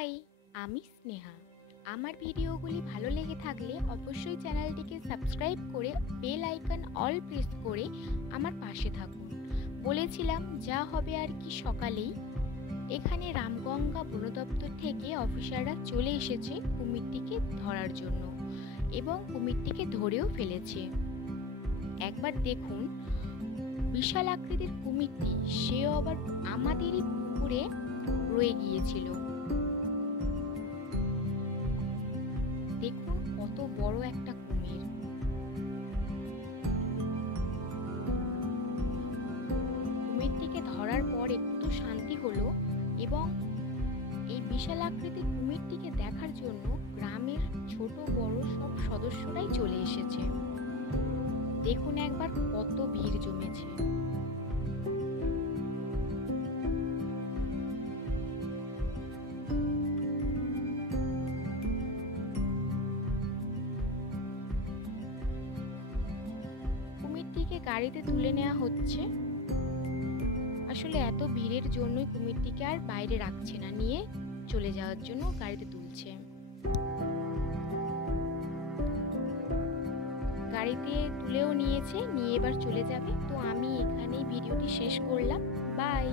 High, আমি স্নেহা। আমার ভিডিওগুলি ভালো লেগে থাকলে অবশ্যই চ্যানেলটিকে সাবস্ক্রাইব করে বেল আইকন অল প্রেস করে আমার পাশে থাকুন। বলেছিলাম যা হবে আর কি সকালেই এখানে রামগঙ্গা বন দপ্তর থেকে অফিসাররা চলে এসেছে কুমিরটিকে ধরার জন্য এবং কুমিরটিকে ধরেও ফেলেছে। একবার দেখুন, বিশাল আকৃতির কুমিরটি সেও আবার আমাদেরই পুকুরে রয়ে গিয়েছিল। দেখুন কত বড় একটা কুমির। কুমিরটিকে ধরার পর একটু তো শান্তি হলো এবং এই বিশাল আকৃতির কুমিরটিকে দেখার জন্য গ্রামের ছোট বড় সব সদস্যরাই চলে এসেছে। দেখুন একবার কত ভিড় জমেছে। কুমিরটিকে গাড়িতে তুলে নেওয়া হচ্ছে। আসলে এত ভিড়ের জন্যই কুমিরটিকে আর বাইরে রাখছে না, নিয়ে চলে যাওয়ার জন্য গাড়িতে তুলছে। গাড়িতে তুলেও নিয়েছে, নিয়ে এবার চলে যাবে। তো আমি এখানেই ভিডিওটি শেষ করলাম। বাই।